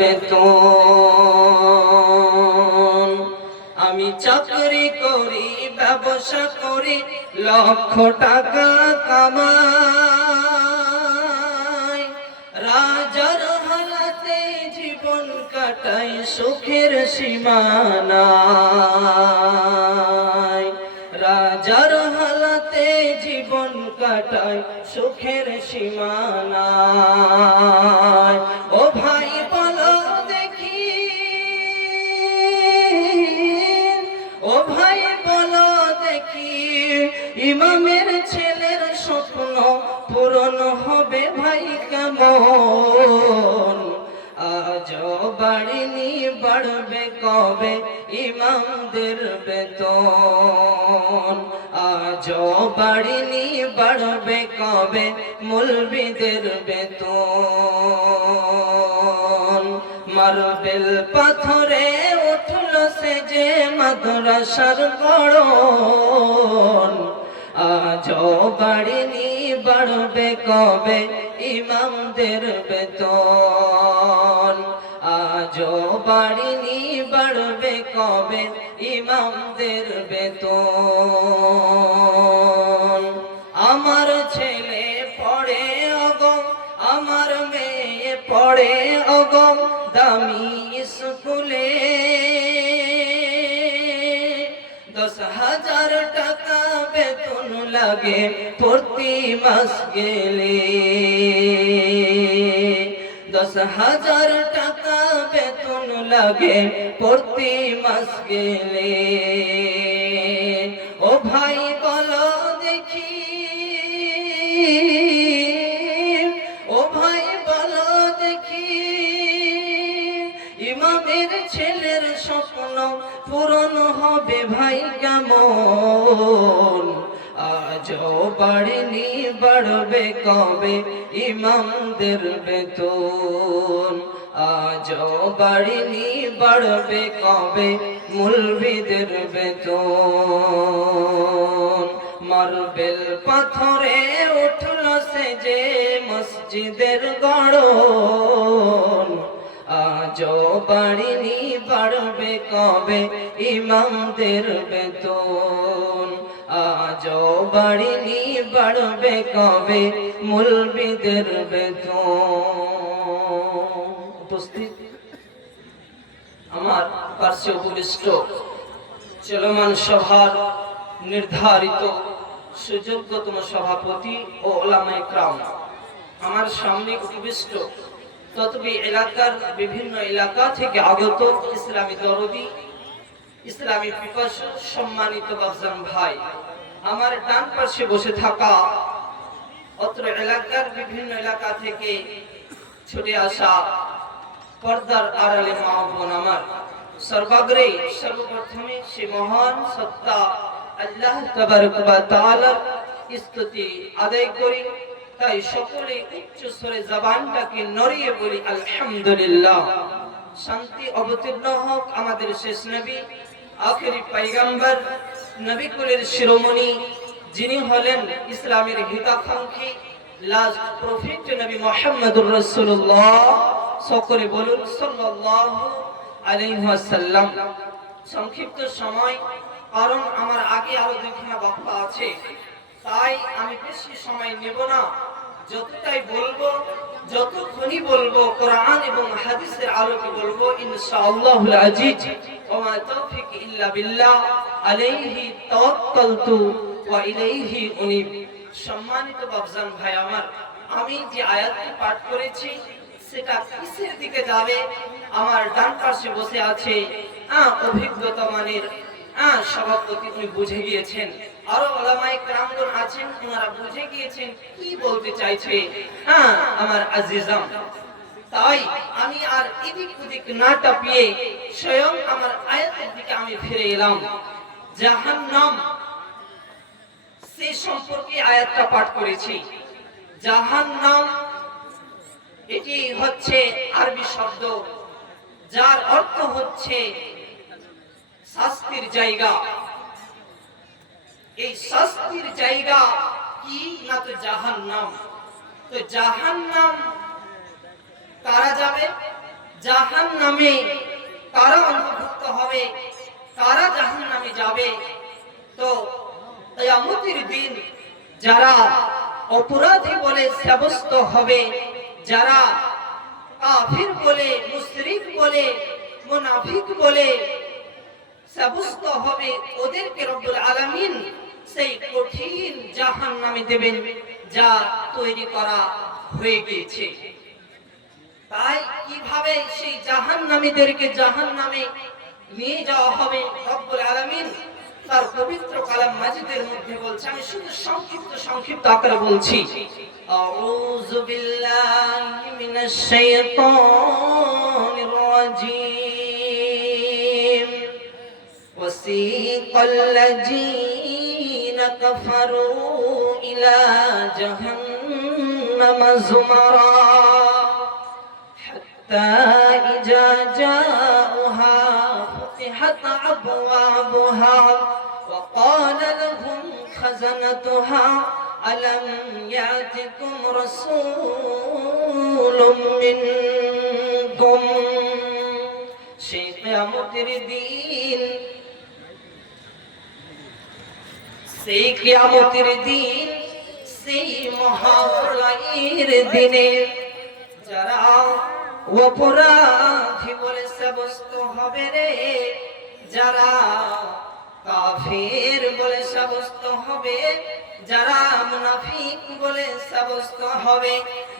বেতন। আমি চাকরি করি, ব্যবসা করি, লক্ষ টাকা কামাই, রাজার হালাতে জীবন কাটাই, সুখের সীমানায়। রাজার হালাতে জীবন কাটাই, সুখের সীমানায়। ও ভাই বলো দেখি, ও ভাই বলো দেখি, ইমামের ছেলের স্বপ্ন পূরণ হবে ভাই কেমন? আজ বাড়িনি বাড়বে কবে ইমামদের বেতন? আজ বাড়িনি বাড়বে কবে মৌলবীদের বেতন? মার্বেল পাথরে উঠল সে যে মাদ্রাসার গড়ন। আজ বাড়িনি বাড়বে কবে ইমামদের বেতন? আজ বাড়িনি বাড়বে কবে ইমামদের বেতন? আমার ছেলে পড়ে অগম, আমার মেয়ে পড়ে অগম দামি স্কুলে। 10,000 টাকা বেতন লাগে প্রতি মাস গেলে। 10,000 টাকা বেতন লাগে প্রতি মাস গেলে। ও ভাই বলো দেখি, ও ভাই বলো দেখি, ইমামের ছেলের স্বপ্ন পূরণ হবে ভাই কেমন? আজ বাড়িনি বাড়বে কবে ইমামদের বেতন? আজ বাড়িনি বাড়বে কবে মৌলবীদের বেতন? মার্বেল পাথরে উঠল সে যে মসজিদের গড়ন। আজ বাড়িনি বাড়বে কবে ইমামদের বেতন? আজ বাড়িনি বাড়বে কবে মৌলবীদের বেতন? উপস্থিত আমার পার্শ্ব উপবিষ্ট চলমান সভার নির্ধারিত সুযোগ্যতম সভাপতি ও ওলামায়ে কেরাম, আমার সামনে উপবিষ্ট ততবি এলাকার বিভিন্ন এলাকা থেকে আগত ইসলামী দরদি, ইসলামী পিপাসু, সম্মানিত বাফজান ভাই, আমার ডান পাশে বসে থাকা অত্র এলাকার বিভিন্ন এলাকা থেকে ছুটে আসা পর্দার আড়ালে মা বোন আমার, সর্বাগ্রে সর্বপ্রথমে সে মহান সত্তা আল্লাহ তাবারক ওয়া তাআলার স্তুতি আদায় করি। তাই সকলে উচ্চ স্বরে জবানটাকে নড়িয়ে বলি আলহামদুলিল্লাহ। শান্তি অবতীর্ণ হোক আমাদের শেষ নবী, আখেরি পয়গম্বর, নবী কুলের শিরোমণি, যিনি হলেন ইসলামের হিতাকাঙ্ক্ষী লাস্ট প্রফেট নবী মুহাম্মদুর রাসূলুল্লাহ। সকলে বলুন সাল্লাল্লাহু আলাইহি ওয়াসাল্লাম। সংক্ষিপ্ত সময়, কারণ আমার আগে আরো দুখানা বক্তা আছে, তাই আমি বেশি সময় নেব না। যতটাই বলবো, যতক্ষণই বলবো কোরআন এবং হাদিসের আলোকে বলবো ইনশাআল্লাহুল আজিজ। ওয়া মা তাওফিক ইল্লা বিল্লাহ, আলাইহি তাওয়াক্কালতু ওয়া ইলাইহি উনীব। সম্মানিত বাবজান ভাই আমার, আমি যে আয়াতটি পাঠ করেছি সেটা কিসের দিকে যাবে? আমার ডান পাশে বসে আছে অভিজ্ঞতা মানের সভাপতি, উনি বুঝে গিয়েছেন। আরো ওলামায়ে কেরামগণ আছেন, ওনারা বুঝে গিয়েছেন কি বলতে চাইছে আমার আজিজাম। তাই আমি আর এদিক ওদিক না টাপিয়ে স্বয়ং আমার আয়াতের দিকে আমি ফিরে এলাম। জাহান্নাম সে সম্পর্কে আয়াতটা পাঠ করেছি। জাহান্নাম এটি হচ্ছে আরবি শব্দ, যার অর্থ হচ্ছে শাস্তির জায়গা। এই শাস্তির জায়গা কি না তো জাহান্নাম। তো জাহান্নাম কারা যাবে? জাহান্নামে কারা অন্তর্ভুক্ত হবে, কারা জাহান্নামে যাবে। তো কিয়ামতের দিন যারা অপরাধী বলে সাব্যস্ত হবে, যারা কাফির বলে, মুশরিক বলে, মুনাফিক বলে সাব্যস্ত হবে, ওদেরকে রব্বুল আলামিন সেই কঠিন জাহান্নামে দেবেন যা তৈরি করা হয়ে গিয়েছে। তাই কিভাবে সেই জাহান্নামীদেরকে জাহান্নামে নিয়ে যাওয়া হবে রব্বুল আলামিন তার পবিত্র কালাম মাজিদের মধ্যে বলছে। আমি শুধু সংক্ষিপ্ত আকারে বলছি। আউযু বিল্লাহি মিনাশ শাইতানির রাজীম। ওয়াসিকাল লাযীনা কাফারু ইলা জাহান্নাম যুমারা হাত্তা ইযা জাউহা ফুতিহাত আবওয়াবুহা وقال لهم خزنتها ألم يأتكم رسول منكم। সেই কিয়ামতের দিন, সেই কিয়ামতের দিন, সেই মহাপ্রলয়ের দিনে যারা অপরাধী বলে সাব্যস্ত হবে রে, যারা কাফির বলে সাব্যস্ত হবে, যারা মুনাফিক বলে সাব্যস্ত হবে,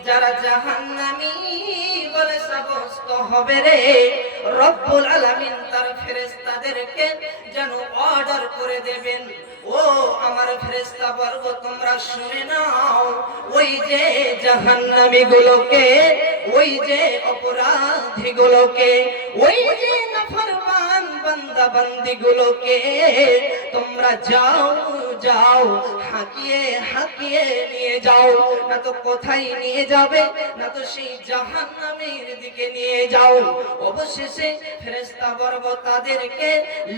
যারা জাহান্নামী বলে সাব্যস্ত হবে রে, রব্বুল আলামিন তার ফেরেশতাদেরকে যেন অর্ডার করে দেবেন, ও আমার ফেরেশতা বর্গ তোমরা শুনে নাও, ওই যে জাহান্নামী গুলোকে, ওই যে অপরাধী গুলোকে, ওই যে নাফরমান বান্দা বান্দি গুলোকে তোমরা যাও যাও হাঁকিয়ে হাঁকিয়ে নিয়ে যাও, না তো কোথায় নিয়ে যাবে, না তো সেই জাহান্নামের দিকে নিয়ে যাও। অবশেষে ফেরেশতা বর্গ তাদেরকে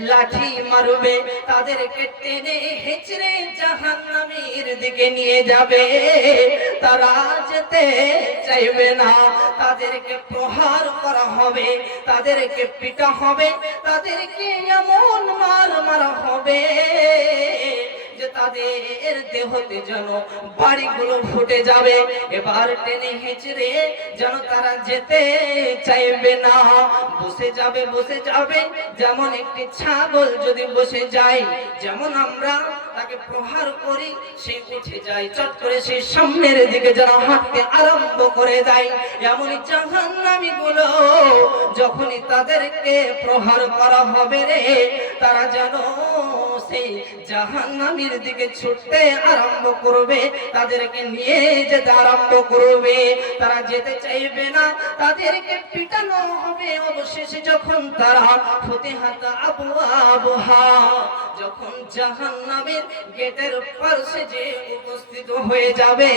লাঠি মারবে, তাদেরকে টেনে হেঁচড়ে জাহান্নামের দিকে নিয়ে যাবে। তারা যেতে চাইবে না, তাদেরকে প্রহার করা হবে, তাদেরকে পিটা হবে, তাদেরকে এমন মার মারা হবে যে তাদের দেহতে যেন বাড়িগুলো ফুটে যাবে। এবার টেনে হেঁচড়ে যেন তারা যেতে চাইবে না, বসে যাবে, বসে যাবে। যেমন একটি ছাগল যদি বসে যায়, যেমন আমরা তাকে প্রহার করি, সে উঠে যায়, চট করে সে সামনের দিকে যেন হাঁটতে আরম্ভ করে দেয়, এমনই জাহান্নামী গুলো যখনই তাদেরকে প্রহার করা হবে রে, তারা যেন সেই জাহান্নামীর দিকে ছুটতে আরম্ভ করবে, তাদেরকে নিয়ে যেতে আরম্ভ করবে। তারা যেতে চাইবে না, তাদেরকে পিটানো হবে। অবশেষে যখন তারা ফুতিহাত আবওয়াবুহা, যখন জাহান্নামের গেটের পাশে যে উপস্থিত হয়ে যাবে,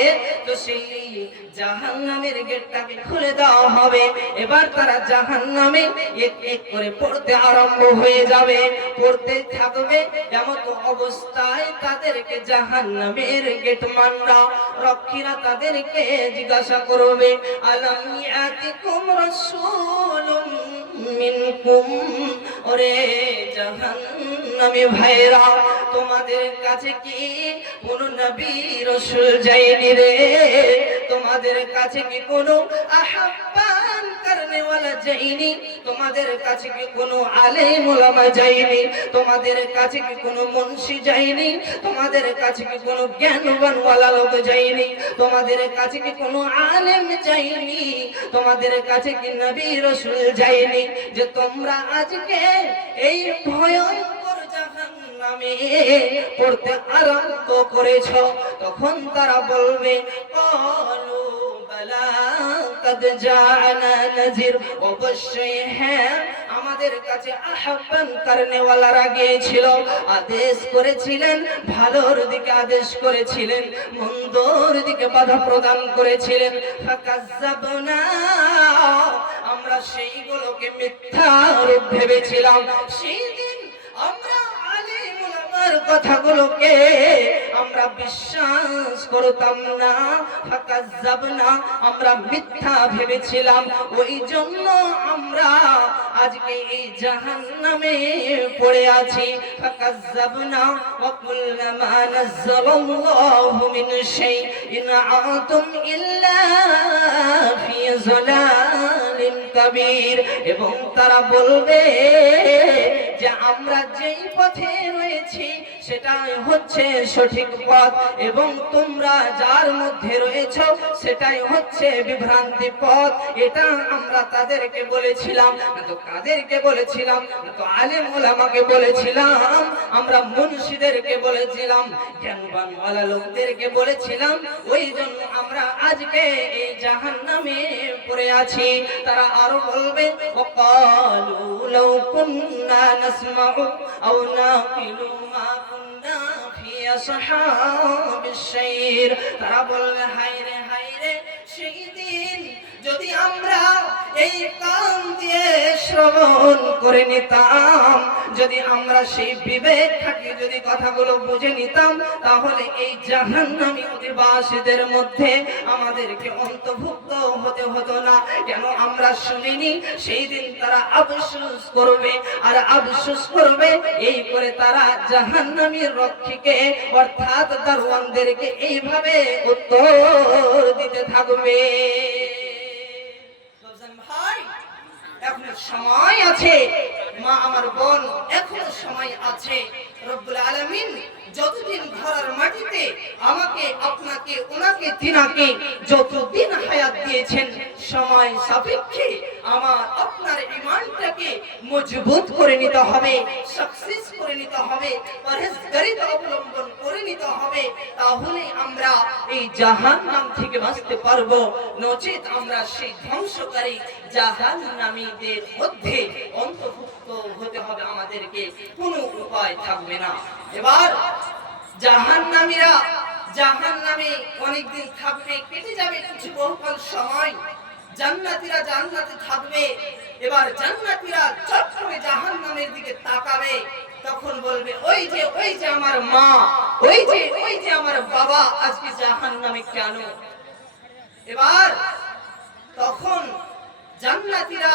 তো সেই জাহান্নামের গেটটাকে খুলে দেওয়া হবে। এবার তারা জাহান্নামে এক এক করে পড়তে আরম্ভ হয়ে যাবে, পড়তে থাকবে। এমন অবস্থায় তাদেরকে জাহান্নামের গেট মান্না রক্ষীরা তাদেরকে জিজ্ঞাসা করবে, আলাম ইয়াতিকুম রাসূলুম মিনকুম। ওরে জাহান্নামী ভাইরা, তোমাদের কাছে কি কোন নবী রাসূল যায়নি রে? তোমাদের কাছে কি কোনো আহ্বান করনেওয়ালা যায়নি? তোমাদের কাছে কি কোনো আলেম ওলামা যায়নি? তোমাদের কাছে কি কোনো মুন্সি যায়নি? তোমাদের কাছে কি কোনো জ্ঞানবান ওয়ালা লোক যায়নি? তোমাদের কাছে কি কোনো আলেম যায়নি? তোমাদের কাছে কি নবী রাসূল যায়নি যে তোমরা আজকে এই ভয়ঙ্কর জাহান্নামে পড়তে আরম্ভ করেছো? তখন তারা বলবে, ক্বালু বালা কাদ জাআনা নাযির। অবশ্যই হ্যাঁ, আমাদের কাছে আহ্বান করনেওয়ালারা গিয়েছিল, আদেশ করেছিলেন, ভালোর দিকে আদেশ করেছিলেন, মন্দর দিকে বাধা প্রদান করেছিলেন। ফাকাজ্জাবনা, আমরা সেইগুলোকে মিথ্যা রূপ ভেবেছিলাম। সেই দিন আমরা আলেম ওলামার কথাগুলোকে আমরা বিশ্বাস করতাম না, ফাকাজ্জাবনা, আমরা মিথ্যা ভেবেছিলাম। ওই জন্য আমরা আজকে এই জাহান্নামে পড়ে আছি। ফাকাজ্জাবনা ওয়া কুল্লা মা নাযালাল্লাহু মিন শাইইন আ'তুম ইল্লা ফি যালালিন কাবীর। এবং তারা বলবে যে আমরা যেই পথে রয়েছি সেটাই হচ্ছে সঠিক পথ, এবং তোমরা যার মধ্যে রয়েছো সেটাই হচ্ছে বিভ্রান্তি পথ। এটা আমরা তাদেরকে বলেছিলাম, তো কাদেরকে বলেছিলাম? তো আলেম ওলামাকে বলেছিলাম, আমরা মুনশিদেরকে বলেছিলাম, জ্ঞানবান ওয়ালা লোকদেরকে বলেছিলাম। ওই জন্য আমরা আজকে এই জাহান্নামে পড়ে আছি। তারা আরো বলবে, ওয়াকালু লাউ কুন্না নাসমাউ আও নাকিলু মা কুন্না ফি আসহাবিশ শাইর। তারা বলবে, হায়রে হায়রে, সেই দিন যদি আমরা এই কান দিয়ে শ্রবণ করে নিতাম, যদি আমরা সেই বিবেক থাকি যদি কথাগুলো বুঝে নিতাম, তাহলে এই জাহান্নামী অধিবাসীদের মধ্যে আমাদেরকে অন্তর্ভুক্ত হতে হতো না। কেন আমরা শুনিনি? সেই দিন তারা আফসোস করবে, আর আফসোস করবে এই করে তারা জাহান্নামীর রক্ষীকে অর্থাৎ দারওয়ানদেরকে এইভাবে উত্তর দিতে থাকবে। ভাই, এখনো সময় আছে, মা আমার বোন, এখনো সময় আছে। রব্বুল আলামিন যতদিন ধরার মাটিতে আমাকে, আপনাকে, ওনাকে, তিনাকে যতদিন হায়াত দিয়েছেন, সময় সাপেক্ষে আমার আপনার ঈমানটাকে মজবুত করে নিতে হবে, সাকসেস করে নিতে হবে, পরহেজগারিতা অবলম্বন করে নিতে হবে। তাহলে আমরা এই জাহান্নাম থেকে বাঁচতে পারবো। নচেত আমরা সেই ধ্বংসকারী জাহান্নামীদের মধ্যে অন্তর্ভুক্ত হতে হবে, আমাদেরকে কোনো উপায় থাকবে না। এবার জাহান্নামীরা জাহান্নামে অনেকদিন থাকবে, কেটে যাবে কিছু বহুকাল সময়। জান্নাতীরা জান্নাতে থাকবে। এবার জান্নাতীরা চট করে জাহান্নামের দিকে তাকাবে, তখন বলবে, ওই যে আমার মা, ওই যে আমার বাবা আজকে জাহান্নামে কেন? এবার তখন জান্নাতীরা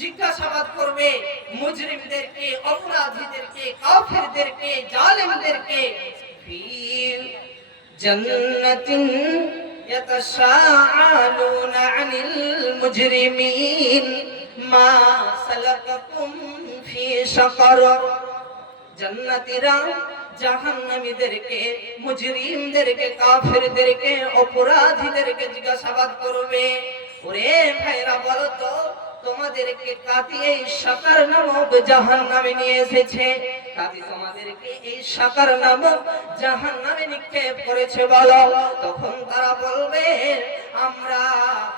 জিজ্ঞাসাবাদ করবে মুজরিমদেরকে, অপরাধীদেরকে, কাফেরদেরকে, জালেমদেরকে, ফি জান্নাতিন ইয়াতাসাআলুনা আনিল মুজরিমিন মা সালাকাকুম ফি সাকার। জান্নাতীরা জাহান্নামীদেরকে, মুজরিমদেরকে, কাফেরদেরকে, অপরাধীদেরকে জিজ্ঞাসাবাদ করবে, ওরে ভাইরা বলো তো, তোমাদেরকে কাতি এই সাকার নামক জাহান্নামে নিয়ে এসেছে? কাতি তোমাদেরকে এই সাকার নামক জাহান্নামে নিক্ষেপ করেছে বলো? তখন তারা বলবে, আমরা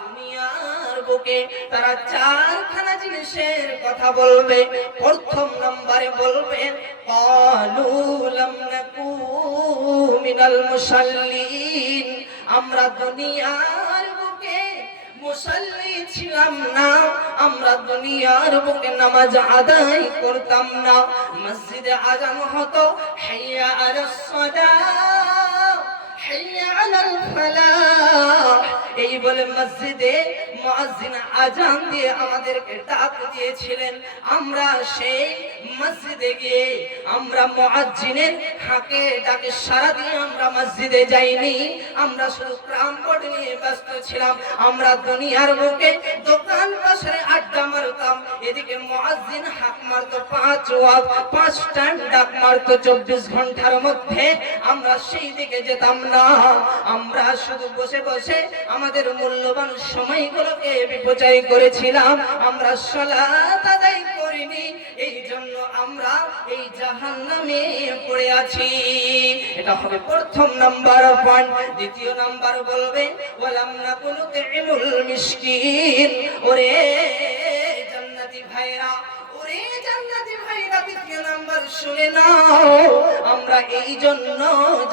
দুনিয়ার বুকে, তারা চারখানা জিনিসের কথা বলবে। প্রথম নম্বরে বলবে, ক্বালু লাম নাকু মিনাল মুসাল্লিন, আমরা দুনিয়ার বুকে মুসাল্লি ছিলাম না, আমরা দুনিয়ার বুকে নামাজ আদায় করতাম না। মসজিদে আযান হতো, হাইয়া আলাস সালাহ, হাইয়া আলাল ফালাহ, এই বলে মসজিদে মুয়াজ্জিন আযান দিয়ে আমাদেরকে ডাক দিয়েছিলেন। আমরা সেই মসজিদে গিয়ে আমরা মুয়াজ্জিনের হাঁকে ডাকে সাড়া দিয়ে আমরা মসজিদে যাইনি, আমরা শুধু ক্রামবোর্ড নিয়ে ব্যস্ত ছিলাম। আমরা দুনিয়ার বুকে দোকান পাশে আড্ডা মারতাম, এদিকে মুয়াজ্জিন হাঁক মারতো 5 ওয়াক্ত, 5 টাইম ডাক মারতো 24 ঘন্টার মধ্যে, আমরা সেই দিকে যেতাম না। আমরা শুধু বসে বসে আমাদের মূল্যবান সময়গুলোকে বিপচয় করেছিলাম, আমরা সালাত আদায় করিনি। এই জন্য আমরা এই জাহান্নামে পড়ে আছি। এটা হবে প্রথম নাম্বার পয়েন্ট। দ্বিতীয় নাম্বার বলবে, ওয়ালাম নাকুনু তুইমুল মিসকিন। ওরে জান্নাতি ভাইরা, ওরে জান্নাতি ভাইরা, দ্বিতীয় নাম্বার শুনে নাও, আমরা এই জন্য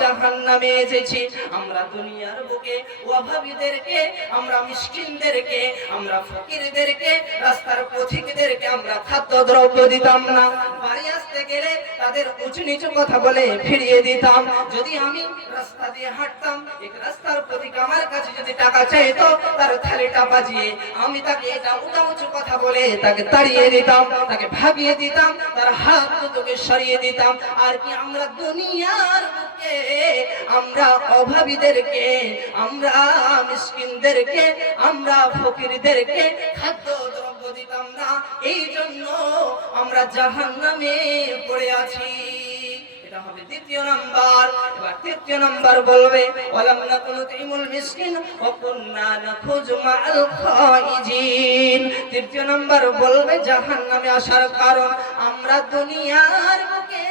জাহান্নামে এসেছি। আমরা দুনিয়ার বুকে অভাবীদেরকে, আমরা মিসকিনদেরকে, আমরা ফকিরদেরকে, রাস্তার পথিকদেরকে আমরা খাদ্য দ্রব্য দিতাম না, বাড়ি আসতে করতে গেলে তাদের উঁচু নিচু কথা বলে ফিরিয়ে দিতাম। যদি আমি রাস্তা দিয়ে হাঁটতাম, এক রাস্তার প্রতীক আমার কাছে যদি টাকা চাইতো, তার থালিটা বাজিয়ে আমি তাকে এটা উঁচু উঁচু কথা বলে তাকে তাড়িয়ে দিতাম, তাকে ভাগিয়ে দিতাম, তার হাত দুটোকে সরিয়ে দিতাম। আর কি আমরা দুনিয়ার বুকে আমরা অভাবীদেরকে, আমরা মিসকিনদেরকে, আমরা ফকিরদেরকে খাদ্য দ্রব্য দিতাম না। এই জন্য আমরা জাহান্নামে পড়ে আছি। এটা হবে দ্বিতীয় নাম্বার। এবার তৃতীয় নাম্বার বলবে ওয়ালাম নাকুনুতিমুল মিসকিন ওয়া কুননা নাখুজু মাআল খাইজিন। তৃতীয় নাম্বার বলবে জাহান্নামে আসার কারণ আমরা দুনিয়ার বুকে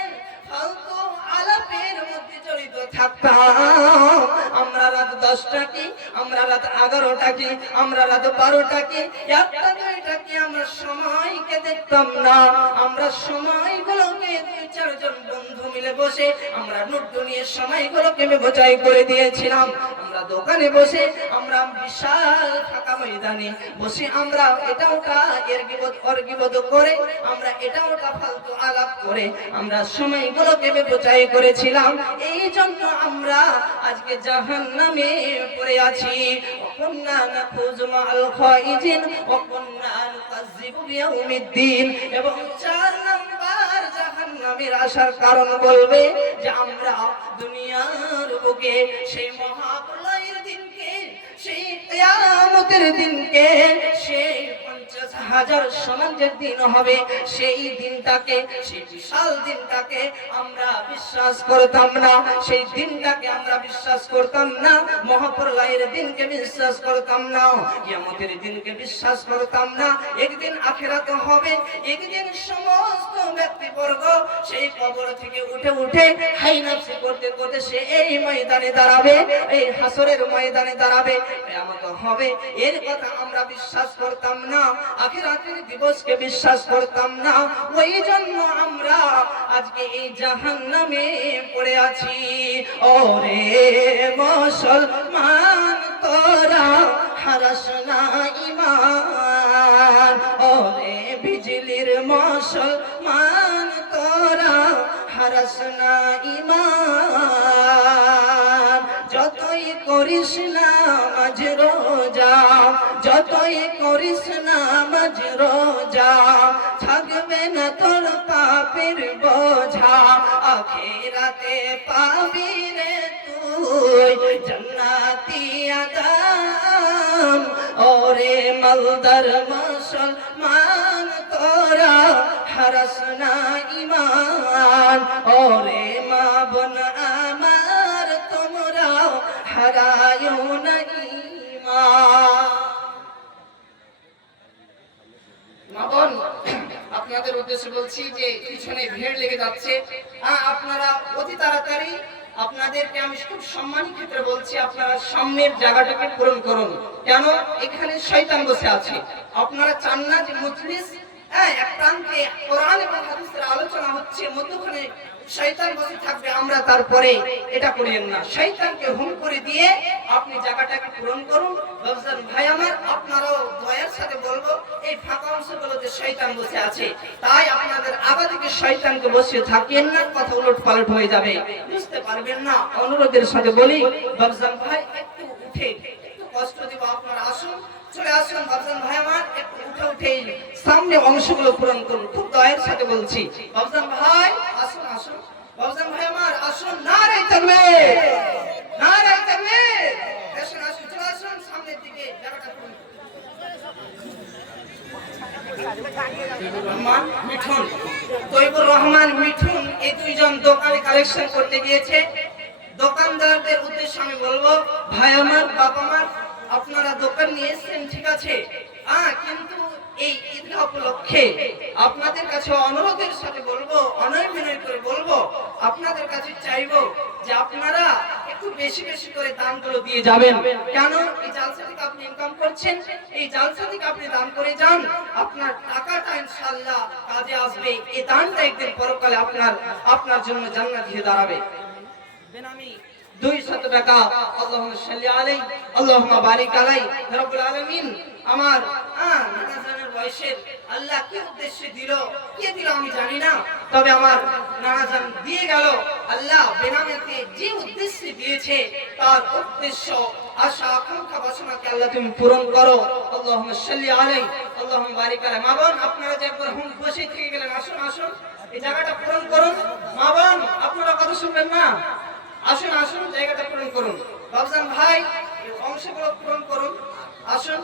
ফালতু আলাপের মধ্যে জড়িত থাকতাম। আমরা রাত 10টা কি, আমরা রাত 11টা কি, আমরা রাত 12টা কি, 1টা 2টা কি আমরা সময়কে দেখতাম না। আমরা সময়গুলোকে 2-4 জন বন্ধু মিলে বসে আমরা নোটগুলো নিয়ে সময়গুলোকে বোঝাই করে দিয়েছিলাম। আমরা দোকানে বসে, আমরা বিশাল ফাঁকা ময়দানে বসে আমরা এটা ওটা এরগিবদ করে, আমরা এটা ওটা ফালতু আলাপ করে আমরা সময়গুলোকে বোঝাই করেছিলাম। এই জন্য আমরা আজকে জাহান্নামে পড়ে আছি। ওয়াকুন্না নাখুজু মাআল খাইজিন ওয়া কুন্না নুকাজ্জিবু বিয়াউমিদ্দিন। এবং 4 নাম্বার জাহান্নামের আসার কারণ বলবে যে আমরা দুনিয়ার বুকে সেই মহাপ্রলয়ের দিনকে, সেই কিয়ামতের দিনকে, সেই 50,000 সমান যে দিন হবে, সেই দিনটাকে, সেই বিশাল দিনটাকে আমরা বিশ্বাস করতাম না। সেই দিনটাকে আমরা বিশ্বাস করতাম না। মহাপ্রলয়ের দিনকে বিশ্বাস করতাম না। কিয়ামতের দিনকে বিশ্বাস করতাম না। একদিন আখিরাত হবে, একদিন সমস্ত ব্যক্তিবর্গ সেই কবর থেকে উঠে উঠে হাই নাফসি করতে করতে সে এই ময়দানে দাঁড়াবে, এই হাসরের ময়দানে দাঁড়াবে, কিয়ামত হবে। এর কথা আমরা বিশ্বাস করতাম না। আখিরাতের দিবসকে বিশ্বাস করতাম না। ওই জন্য আমরা আজকে এই জাহান্নামে পড়ে আছি। ওরে মুসলমান তোরা হারাস না ঈমান, ওরে বিজলির মুসলমান তোরা হারাস না ঈমান। যতই করিস নামাজ রোজা, যতই করিস নামাজ রোজা, থাকবে না তোর পাপের বোঝা। আখিরাতে পাবি রে তুই জান্নাতি আদম। ওরে মালদার মুসলমান তোরা হারাস না ঈমান, ওরে মা বোন আমার তোমরা হারায়ো না ঈমান। মা বোন, আপনাদের উদ্দেশ্যে বলছি যে পিছনে ভিড় লেগে যাচ্ছে, আপনারা অতি তাড়াতাড়ি, আপনাদেরকে আমি খুব সম্মানের ক্ষেত্রে বলছি, আপনারা সামনের জায়গাটাকে পূরণ করুন। কেন? এখানে শয়তান বসে আছে। আপনারা চান না যে মজলিস এক প্রান্তে কোরআন এবং হাদিসের আলোচনা হচ্ছে, মধ্যখানে শয়তান বসে থাকবে, আমরা তারপরে এটা করিয়েন না। শয়তানকে হুম করে দিয়ে আপনি জায়গাটাকে পূরণ করুন। বুঝলেন ভাই আমার? আপনারাও দয়ার সাথে বলবো, এই ফাঁকা অংশগুলোতে শয়তান বসে আছে, তাই আপনাদের আগে থেকে শয়তানকে বসিয়ে থাকেন না, কথা উলট পালট হয়ে যাবে, বুঝতে পারবেন না। অনুরোধের সাথে বলি, বুঝলেন ভাই একটু উঠে, একটু কষ্ট দিব, আপনারা আসুন, চলে আসুন। বুঝলেন ভাই আমার, একটু উঠে উঠে সামনে অংশগুলো পূরণ করুন, খুব দয়ার সাথে বলছি। বুঝলেন ভাই আসুন, আসুন। বুঝলেন ভাই আমার আসুন। নারে তাকবীর, নারে তাকবীর। আসুন, আসুন, চলে আসুন সামনের দিকে, জায়গাটা পূরণ করুন। রহমান মিঠুন, তৈবুর রহমান মিঠুন, এই দুইজন দোকানে কালেকশন করতে গিয়েছে। দোকানদারদের উদ্দেশ্যে আমি বলবো, ভাই আমার, বাবা আমার, আপনারা দোকান নিয়ে এসেছেন ঠিক আছে, কিন্তু এই ঈদগাহ উপলক্ষে আপনাদের কাছে অনুরোধের সাথে বলবো, অনয় বিনয় করে বলবো, আপনাদের কাছে চাইবো যে আপনারা একটু বেশি বেশি করে দানগুলো দিয়ে যাবেন। কেন? এই জালসা থেকে আপনি ইনকাম করছেন, এই জালসা থেকে আপনি দান করে যান, আপনার টাকাটা ইনশাআল্লাহ কাজে আসবে। এই দানটা একদিন পরকালে আপনার জন্য জান্নাত হয়ে দাঁড়াবে। বেনামি 200 টাকা, আল্লাহুম্মা সাল্লি আলাইহি আল্লাহুম্মা বারিক আলাইহি রব্বুল আলামিন। আমার নানাজানের বয়সের আল্লাহ কি উদ্দেশ্যে দিল, কে দিল আমি জানি না, তবে আমার নানা জান দিয়ে গেল। আল্লাহ বেনামেতে যে উদ্দেশ্যে দিয়েছে তার উদ্দেশ্য আশা আকাঙ্ক্ষা বাসনাকে আল্লাহ তুমি পূরণ করো। আল্লাহুম্মা সাল্লি আলাইহি আল্লাহুম্মা বারিক আলাইহি। মা বোন আপনারা যে একবার হুম বসে থেকে গেলেন, আসুন আসুন এই জায়গাটা পূরণ করুন। মা বোন আপনারা কথা শুনবেন না, আসুন আসুন জায়গাটা পূরণ করুন। বাবজান ভাই এই অংশগুলো পূরণ করুন, আসুন।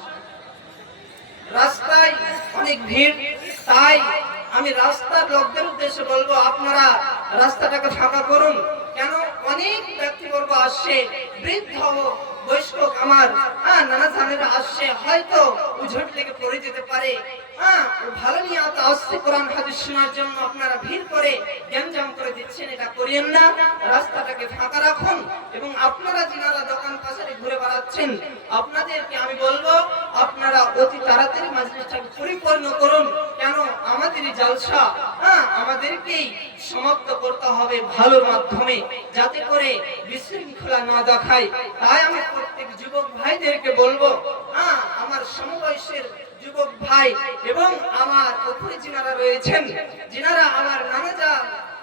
রাস্তায় অনেক ভিড়, তাই আমি রাস্তার লোকদের উদ্দেশ্যে বলবো আপনারা রাস্তাটাকে ফাঁকা করুন। কেন অনেক ব্যক্তিবর্গ আসছে, বৃদ্ধ বয়স্ক আমার নানা জানেরা আসছে, হয়তো উঝট লেগে পড়ে যেতে পারে। ভালো নিয়ে আসছে কোরআন হাদিস শোনার জন্য, আপনারা ভিড় করে গ্যাঞ্জাম করে দিচ্ছেন, এটা করিয়েন না। রাস্তাটাকে ফাঁকা রাখুন এবং আপনারা যারা দোকান পাশে ঘুরে বেড়াচ্ছেন আপনাদেরকে আমি বলবো আপনারা অতি তাড়াতাড়ি মাজলিসটাকে পরিপূর্ণ করুন। কেন আমাদেরই জালসা আমাদেরকেই সমাপ্ত করতে হবে ভালোর মাধ্যমে, যাতে করে বিশৃঙ্খলা না দেখায়। তাই আমি প্রত্যেক যুবক ভাইদেরকে বলবো, আমার সমবয়সের যুবক ভাই এবং আমার উপরে যিনারা রয়েছেন, যিনারা আমার নানাজা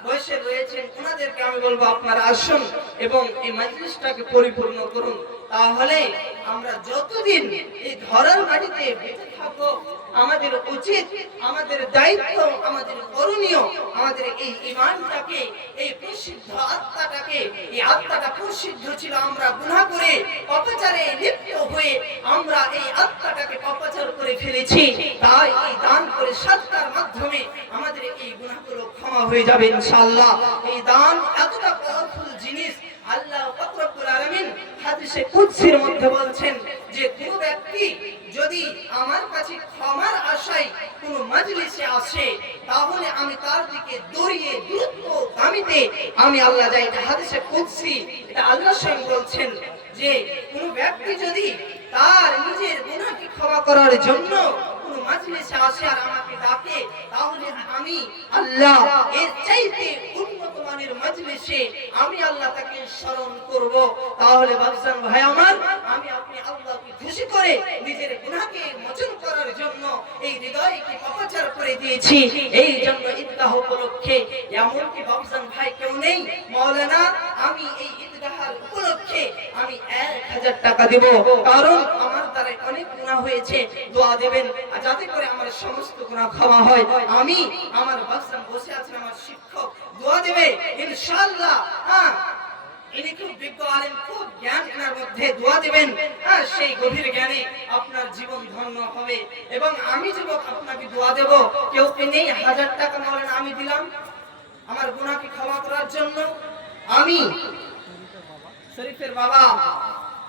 বয়সে রয়েছেন, ওনাদেরকে আমি বলবো আপনারা আসুন এবং এই মাজলিসটাকে পরিপূর্ণ করুন। তাহলে আমরা যতদিন এই ধরার মাটিতে বেঁচে থাকবো আমাদের উচিত, আমাদের দায়িত্ব, আমাদের করণীয়, আমাদের এই ঈমানটাকে, এই প্রসিদ্ধ আত্মাটাকে, এই আত্মাটা প্রসিদ্ধ ছিল আমরা গুনাহ করে পাপাচারে লিপ্ত হয়ে আমরা এই আত্মাটাকে পাপাচার করে ফেলেছি। তাই এই দান করে সাদকার মাধ্যমে আমাদের এই গুনাহগুলো ক্ষমা হয়ে যাবে ইনশাআল্লাহ। এই দান এতটা পাওয়ারফুল জিনিস, আল্লাহ পাক রব্বুল আলামিন হাদিসে কুদসির মধ্যে বলছেন যে কোন ব্যক্তি যদি আমার কাছে ক্ষমার আশায় কোন মাজলিসে আসে তাহলে আমি তার দিকে দৌড়িয়ে দ্রুতগামীতে আমি আল্লাহ যাই। এটা হাদিসে কুদসি, এটা আল্লাহ স্বয়ং বলছেন যে কোন ব্যক্তি যদি তার নিজের গুনাহকে ক্ষমা করার জন্য কোন মাজলিসে আসে আর আমাকে ডাকে তাহলে আমি আল্লাহ এর চাইতে উন্নত মানের মাজলিসে আমি আল্লাহ তাকে স্মরণ করব। তাহলে বাবজান ভাই আমার, আমি আপনি আল্লাহকে খুশি করে নিজের গুনাহকে মোচন করার জন্য এই হৃদয়কে পাপাচার করে দিয়েছি। এই জন্য ঈদগাহ উপলক্ষে এমনকি বাবজান ভাই কেউ নেই, মাওলানা আমি এই ঈদগাহের উপলক্ষে আমি 1000 টাকা দেব, কারণ আমার দ্বারা অনেক গুনাহ হয়েছে, দোয়া দেবেন যাতে করে আমার সমস্ত গুনাহ ক্ষমা হয়। আমি আমার বাবজান বসে আছেন আমার শিক্ষক, দোয়া দেবে ইনশাআল্লাহ। ইনি খুব বিজ্ঞ আলেম, খুব জ্ঞান এনার মধ্যে, দোয়া দেবেন সেই গভীর জ্ঞানে আপনার জীবন ধন্য হবে। এবং আমি যুবক আপনাকে দোয়া দেব, কেউ নেই 1000 টাকা মাওলানা আমি দিলাম আমার গুনাহকে ক্ষমা করার জন্য। আমি শরীফের বাবা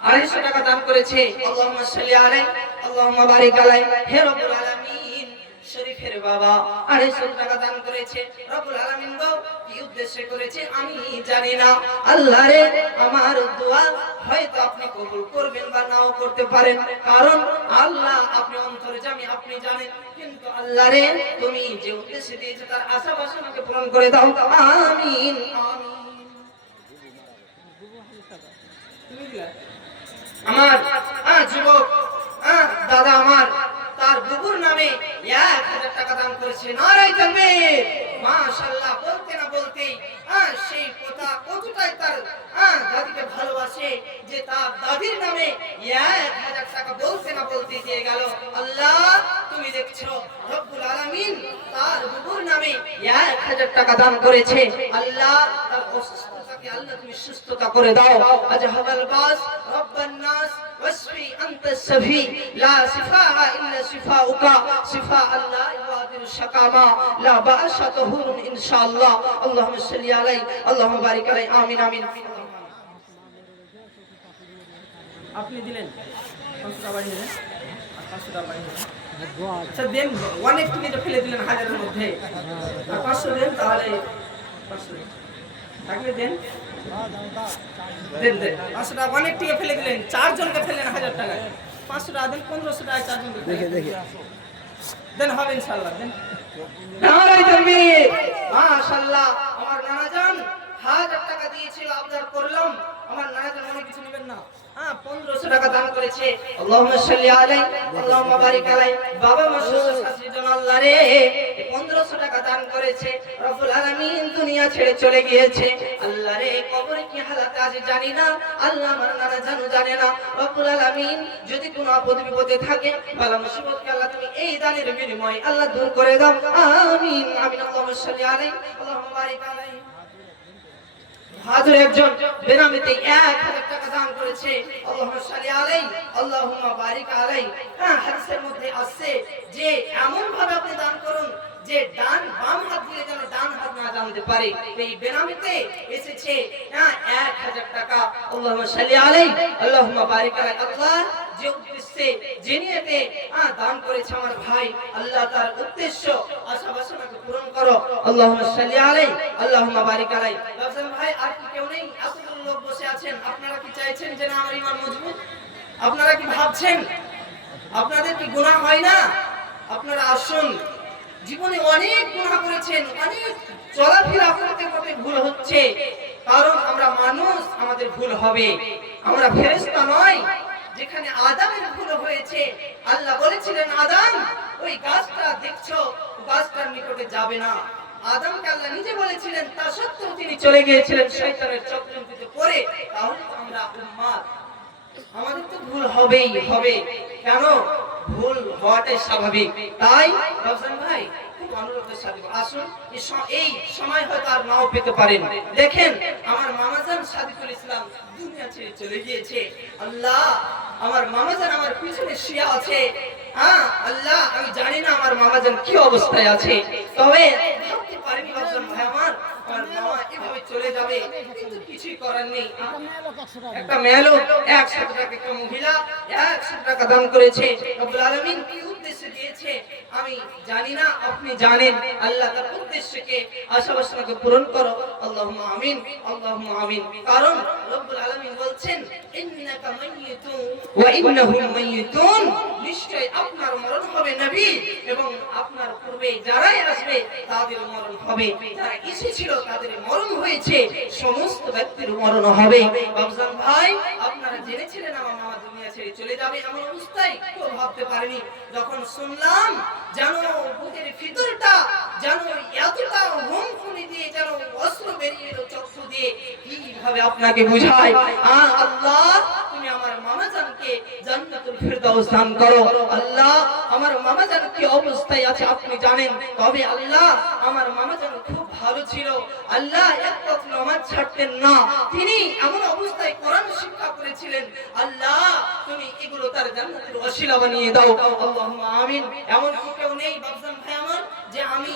250 টাকা দান করেছে, আল্লাহুম্মা সাল্লি আলাইহি আল্লাহুম্মা বারিক আলাইহি। হে রব্বুল আলামিন, শরীফের বাবা 250 টাকা দান করেছে, রব্বুল আলামিন গো কি উদ্দেশ্যে করেছে আমি জানি না। আল্লাহ রে আমার দোয়া হয়তো আপনি কবুল করবেন বা নাও করতে পারেন, কারণ আল্লাহ আপনি অন্তর্যামী, আপনি জানেন। কিন্তু আল্লাহ রে তুমি যে উদ্দেশ্যে দিয়েছো তার আশা বাসনাকে পূরণ করে দাও, আমিন আমিন। আমার যুবক দাদা আমার তার বুবুর নামে 1000 টাকা দান করেছে, নারায়ে তাকবীর, মাশাআল্লাহ। বলতে না বলতেই সেই কথা কতটাই তার দাদিকে ভালোবাসে যে তার দাদির নামে 1000 টাকা বলতে না বলতে দিয়ে গেল। আল্লাহ তুমি দেখছো রব্বুল আলামিন তার বুবুর নামে 1000 টাকা দান করেছে। আল্লাহ তার অসুস্থতাকে আল্লাহ তুমি সুস্থতা করে দাও। আজহাবাল বাস রব্বান নাস ওয়াসফি আনতা সাফি লা শিফাআ ইল্লা শিফাউকা শিফাআ লা ইউগাদিরু শাকামা লা বা'সা তাহুরুন ইনশাআল্লাহ। আল্লাহুম্মা সাল্লি আলাইহি আল্লাহুম্মা বারিক আলাইহি, আমিন আমিন। আপনি দিলেন 500 টাকা বাড়িয়ে দেন, 500 টাকা বাড়িয়ে দেন। আচ্ছা দেন, অনেক থেকে যে ফেলে দিলেন 1000 এর মধ্যে, আর 500 দেন, তাহলে 500 থাকলে দেন, দেন দেন 500 টাকা। অনেক থেকে ফেলে দিলেন, 4 জনকে ফেললেন 1000 টাকা, 500 টাকা দেন, 1500 টাকা 4 জনকে দেখে দেখে দেন, হবে ইনশাআল্লাহ। দেন, নারায়ে তাকবীর, মাশাআল্লাহ। আমার নানা জান 1000 টাকা দিয়েছিল, আবদার করলাম, আমার নানা জান অনেক কিছু নেবেন না। হ্যাঁ 1500 টাকা দান করেছে। আল্লাহুম্মা সাল্লি আলাইহি আল্লাহুম্মা বারিক আলাইহি। বাবা মা শ্বশুর শাশুড়ি জন আল্লাহ রে 1500 টাকা দান করেছে। রব্বুল আলামিন দুনিয়া ছেড়ে চলে গিয়েছে। আল্লাহ রে কবরে কি হালাতে আছে জানি না, আল্লাহ আমার নানা জানু জানে না। রব্বুল আলামিন যদি কোনো আপদ বিপদে থাকে বালা মুসিবতকে আল্লাহ তুমি এই দানের বিনিময়ে আল্লাহ দূর করে দাও। আমিন আমিন। আল্লাহুম্মা সাল্লি আলাইহি আল্লাহুম্মা বারিক আলাইহি। হাজার একজন বেনামিতে 1000 টাকা দান করেছে। আল্লাহুম্মা সাল্লি আলাইহি আল্লাহুম্মা বারিক আলাইহি। হ্যাঁ হাদিসের মধ্যে আছে যে এমন ভাবে আপনি দান করুন যে ডান বাম হাত দিয়ে যেন ডান হাত না জানতে পারে। এই বেনামিতে এসেছে 1000 টাকা। আল্লাহুম্মা সাল্লি আলাইহি আল্লাহুম্মা বারিক আলাইহি। আল্লাহ যে উদ্দেশ্যে যে নিয়তে দান করেছে আমার ভাই, আল্লাহ তার উদ্দেশ্য আশা বাসনাকে পূরণ করো। আল্লাহুম্মা সাল্লি আলাইহি আল্লাহুম্মা বারিক আলাইহি। রাসূল ভাই আর কি কেউ নেই? এতগুলো লোক বসে আছেন, আপনারা কি চাইছেন যে না আমার ঈমান মজবুত? আপনারা কি ভাবছেন আপনাদের কি গুনাহ হয় না? আপনারা আসুন, জীবনে অনেক গুনাহ করেছেন, অনেক চলাফেরা করতে করতে ভুল হচ্ছে, কারণ আমরা মানুষ, আমাদের ভুল হবে, আমরা ফেরেশতা নয়। যেখানে আদমের ভুল হয়েছে আল্লাহ বলেছিলেন আদম ওই গাছটা দেখছো, গাছটার নিকটে যাবে না। আদমকে আল্লাহ নিজে বলেছিলেন, তা সত্ত্বেও তিনি চলে গিয়েছিলেন শয়তানের চক্রান্তে পড়ে। তাহলে তো আমরা উম্মাত, আমাদের তো ভুল হবেই হবে। কেন? ভুল হওয়াটাই স্বাভাবিক। তাই রওশন ভাই খুব অনুরোধের সাথে আসুন, এই সময় হয়তো আর নাও পেতে পারেন। দেখেন আমার মামাজান সাদিকুল ইসলাম দুনিয়া ছেড়ে চলে গিয়েছে। আল্লাহ আমার মামাজান আমার পিছনে শুয়ে আছে। আল্লাহ আমি জানি না আমার মামাজান কি অবস্থায় আছে, তবে ভাবতে পারিনি রওশন ভাই আমার মামা এভাবে চলে যাবে, কিন্তু কিছুই করার নেই। একটা মেয়ে লোক 100 টাকা, একটা মহিলা 100 টাকা দান করেছে। রব্বুল আলামিন কি উদ্দেশ্যে দিয়েছে আমি জানি না, আপনি জানেন। আল্লাহ তার উদ্দেশ্যকে আশা বাসনাকে পূরণ করো। আল্লাহুম্মা আমিন আল্লাহুম্মা আমিন। কারণ রব্বুল আলামিন বলছেন ইন্নাকা মাইয়িতুন ওয়া ইন্নাহুম মাইয়িতুন, নিশ্চয় আপনার মরণ হবে নবী, এবং আপনার পূর্বে যারাই আসবে তাদের মরণ হবে। যারা এসেছিল তাদের মরণ হয়েছে, সমস্ত ব্যক্তির মরণ হবে। বাবজান ভাই আপনারা জেনেছিলেন আমার মামা দুনিয়া ছেড়ে চলে যাবে, এমন অবস্থায় কেউ ভাবতে পারেনি। যখন শুনলাম যেন বুকের ভিতরটা যেন এতটা হোমখুনি দিয়ে যেন অস্ত্র বেরিয়ে এলো চক্ষু দিয়ে, কিভাবে আপনাকে বুঝায়। আল্লাহ তুমি আমার মামাজানকে জান্নাতুল ফেরদাউস দান করো। আল্লাহ আমার মামাজান কি অবস্থায় আছে আপনি জানেন, তবে আল্লাহ আমার মামাজান খুব ভালো ছিল। আল্লাহ এক ওয়াক্ত নামাজ ছাড়তেন না, তিনি এমন অবস্থায় কোরআন শিক্ষা করেছিলেন। আল্লাহ তুমি এগুলো তার জান্নাতের ওসিলা বানিয়ে দাও। আল্লাহুম্মা আমিন। এমন কেউ নেই বাবজান ভাই আমার যে আমি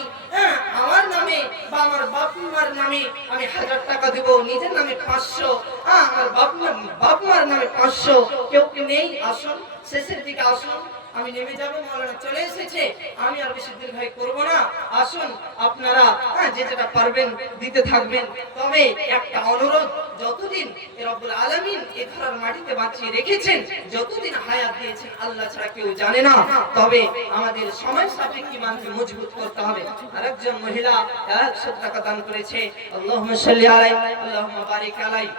আমার নামে বা আমার বাপ-মার নামে আমি 1000 টাকা দেব, নিজের নামে 500, আমার বাপ-মার নামে 500, কেউ কি নেই? আসুন শেষের দিকে আসুন, আমি নেমে যাব, মাওলানা চলে এসেছে, আমি আর বেশি দীর্ঘায়িত করব না। আসুন আপনারা যে যেটা পারবেন দিতে থাকবেন। তবে একটা অনুরোধ, যতদিন রব্বুল আলামিন এই ধরার মাটিতে বাঁচিয়ে রেখেছেন, যতদিন হায়াত দিয়েছেন আল্লাহ ছাড়া কেউ জানে না, তবে আমাদের সময় সাপেক্ষে ইমানকে মজবুত করতে হবে। আরেকজন মহিলা 100 টাকা দান করেছে। আল্লাহুম্মা সাল্লি আলাইহি আল্লাহুম্মা বারিক আলাইহি।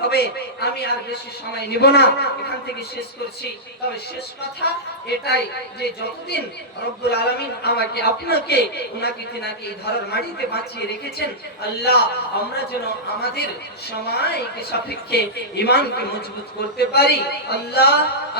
তবে আমি আর বেশি সময় নিব না, এখান থেকে শেষ করছি। তবে শেষ কথা এটাই যে যতদিন রব্বুল আলামিন আমাকে আপনাকে উনাকে তিনাকে এই ধরার মাটিতে বাঁচিয়ে রেখেছেন, আল্লাহ আমরা যেন আমাদের সময়কে সাপেক্ষে ঈমানকে মজবুত করতে পারি। আল্লাহ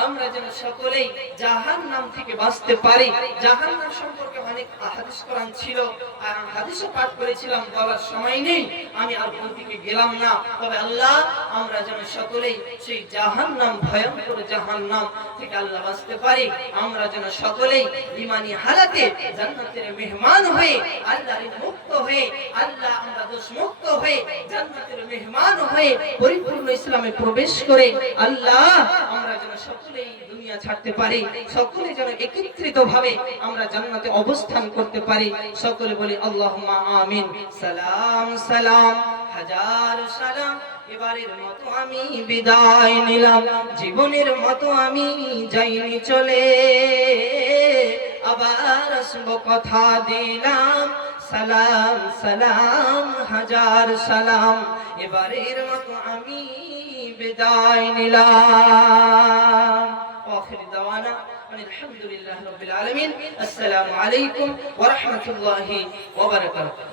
আমরা যেন সকলেই জাহান্নাম থেকে বাঁচতে পারি। জাহান্নাম সম্পর্কে অনেক হাদিস কোরআন ছিল, আর হাদিসও পাঠ করেছিলাম, বলার সময় নেই, আমি আর বলতে গেলাম না। তবে আল্লাহ আমরা যেন সকলেই সেই জাহান্নাম, ভয়ঙ্কর জাহান্নাম থেকে আল্লাহ বাঁচতে পারি। আমরা যেন সকলেই ঈমানি হালাতে জান্নাতের মেহমান হয়ে, আল্লাহর মুক্ত হয়ে, আল্লাহ আমরা দোষ মুক্ত হয়ে জান্নাতের মেহমান হয়ে পরিপূর্ণ ইসলামে প্রবেশ করে আল্লাহ আমরা যেন সকলেই দুনিয়া ছাড়তে পারি, সকলে যেন একত্রিত ভাবে আমরা জান্নাতে অবস্থান করতে পারি। সকলে বলি আল্লাহুম্মা আমিন। সালাম সালাম হাজার সালাম। এবারের মতো আমি বিদায় নিলাম, জীবনের মতো আমি যাইনি চলে, আবার আসবো কথা দিলাম। সালাম সালাম হাজার সালাম, এবারের মতো আমি বিদায় নিলাম। আখির দাওয়ানা আলহামদুলিল্লাহি রাব্বিল আলামিন। আসসালামু আলাইকুম ওয়া রাহমাতুল্লাহি ওয়া বারাকাতুহু।